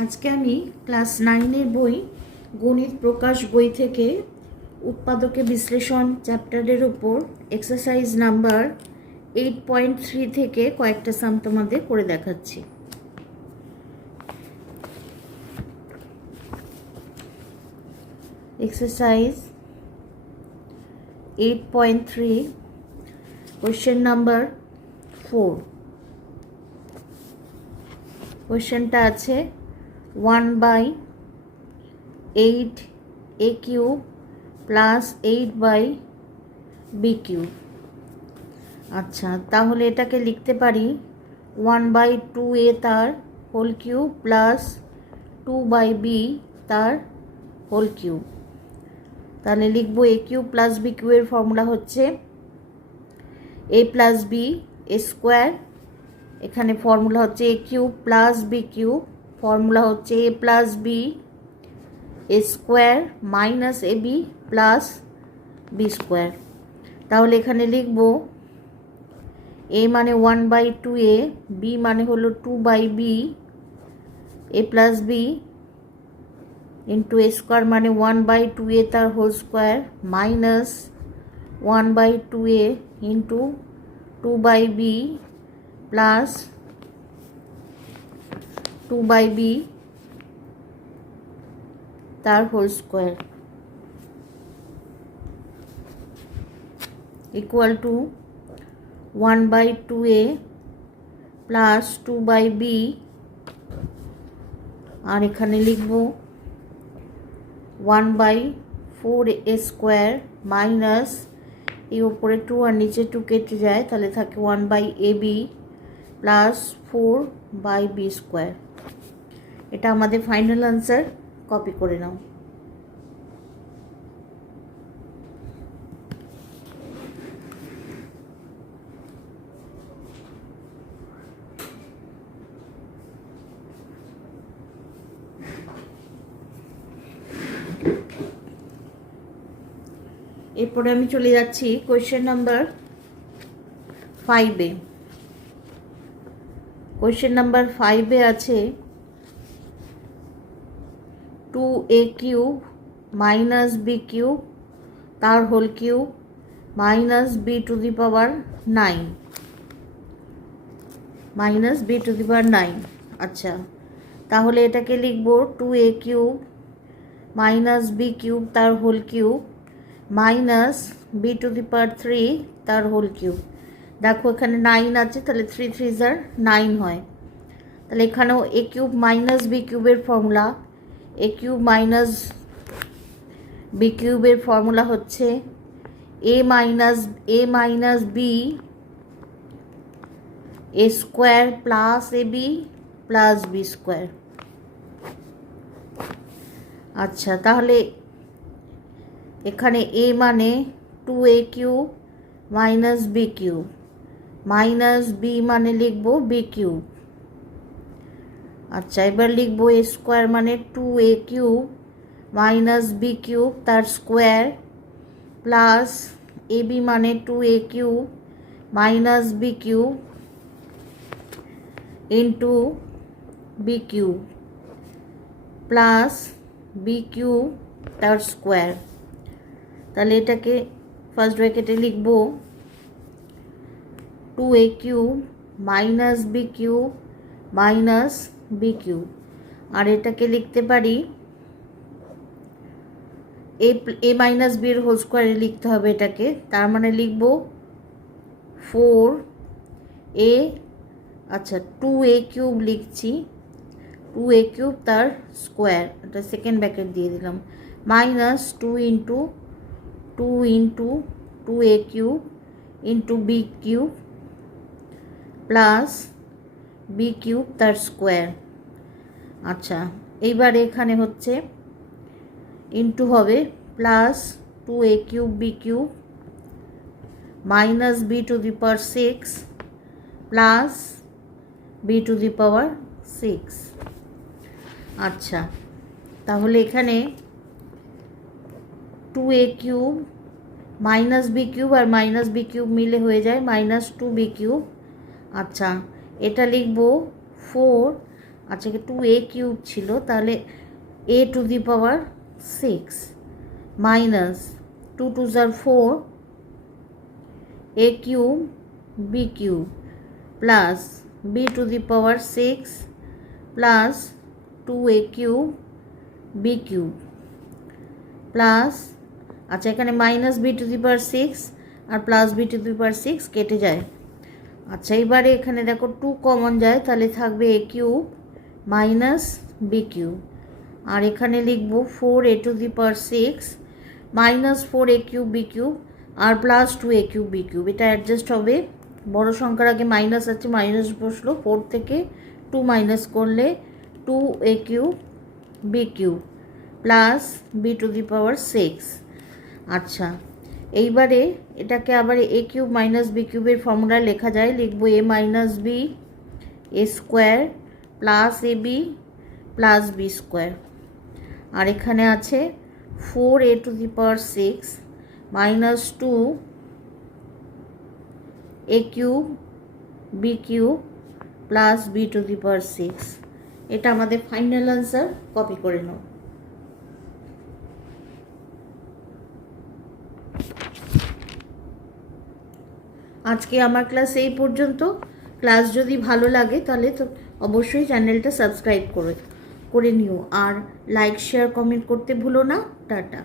আজকে আমি ক্লাস 9-এর বই গণিত প্রকাশ বই থেকে উৎপাদকে বিশ্লেষণ চ্যাপ্টারের উপর এক্সারসাইজ নাম্বার 8.3 থেকে কয়েকটা সাম তোমাদের করে দেখাচ্ছি। Exercise 8.3 question number 4। কোয়েশ্চেনটা আছে 1/8 a cube plus 8/b cube. আচ্ছা, তাহলে এটাকে লিখতে পারি 1/2a তার হোল কিউব প্লাস 2/b তার হোল কিউব। তাহলে লিখব a কিউব প্লাস b কিউবের ফর্মুলা হচ্ছে a plus b a square. এখানে ফর্মুলা হচ্ছে a cube plus b cube, formula হচ্ছে a plus b a square minus ab plus b square. তাহলে এখানে লিখব a মানে 1/2a, b মানে হলো 2/b, a plus b into a square মানে 1/2a তার whole square minus 1/2a into 2/b plus 2/b তার whole square equal to 1/2a plus 2/b, আর এখানে লিখব 1/4a স্কোয়ার মাইনাস এই উপরে 2 আর নিচে 2 কেটে যায়, তাহলে থাকে 1/ab প্লাস 4/b স্কোয়ার। এটা আমাদের ফাইনাল আনসার। কপি করে নাও। এরপরে আমি চলে যাচ্ছি কোয়েশ্চেন নাম্বার 5-এ। কোয়েশ্চেন নাম্বার 5-এ আছে 2a cube minus b cube তার whole cube minus b to the power 9 minus b to the power 9। আচ্ছা, তাহলে এটাকে লিখব 2a cube minus b cube তার whole cube minus b to the power 3 তার whole cube. দেখো এখানে 9 আছে, তাহলে 3 3 9 হয়। তাহলে এখানেও a কিউব মাইনাস b কিউবের formula, a cube minus b কিউবের ফর্মুলা হচ্ছে a minus b a square plus ab plus b square. আচ্ছা, তাহলে এখানে a মানে 2a cube minus b cube minus b মানে লিখব b কিউব। আচ্ছা, এবার লিখব a স্কোয়ার মানে 2a cube minus b cube তার স্কোয়ার প্লাস ab মানে 2a cube minus b cube into b cube plus b cube তার স্কোয়ার। তাহলে এটাকে ফার্স্ট ব্র্যাকেটে লিখব 2a cube minus b cube minus b cube, আর এটাকে লিখতে পারি a মাইনাস b এর হোল স্কোয়ারে লিখতে হবে এটাকে। তার মানে লিখব 4a, আচ্ছা 2a কিউব লিখছি, 2a কিউব তার স্কোয়ার, এটা সেকেন্ড ব্র্যাকেট দিয়ে দিলাম, minus 2 into 2a cube into b cube plus b cube তার স্কোয়ার। আচ্ছা, এইবার এখানে হচ্ছে ইন্টু হবে plus 2a cube b cube minus b to the power 6 plus b to the power 6। আচ্ছা, তাহলে এখানে 2a cube minus b cube আর মাইনাস b কিউব মিলে হয়ে যায় মাইনাস 2b কিউব। আচ্ছা, এটা লিখব 4 আচ্ছা 2a কিউব ছিল, তাহলে a to the power 6 minus 2 2 4 a cube b cube plus b to the power 6 plus 2a cube b cube plus, আচ্ছা এখানে minus b to the power 6 আর plus b to the power 6 কেটে যায়। আচ্ছা এবারে এখানে দেখো 2 কমন যায়, তাহলে থাকবে a cube minus b cube, আর এখানে লিখব 4a to the power 6 minus 4a cube b cube আর plus 2a cube b cube. এটা অ্যাডজাস্ট হবে, বড় সংখ্যার আগে মাইনাস আছে, মাইনাস বসলো, 4 থেকে 2 মাইনাস করলে 2a cube b cube plus b to the power 6। আচ্ছা এইবারে এটাকে আবার a কিউব মাইনাস b কিউবের ফর্মুলা লেখা যায়, লিখব a minus b a square plus ab plus b square, আর এখানে আছে 4a to the power 6 minus 2a cube b cube plus b to the power 6। এটা আমাদের ফাইনাল আনসার, কপি করে নাও। আজকে আমার ক্লাস এই পর্যন্ত। ক্লাস যদি ভালো লাগে তাহলে তো অবশ্যই চ্যানেলটা সাবস্ক্রাইব করে নিও, আর লাইক শেয়ার কমেন্ট করতে ভুলো না। টাটা।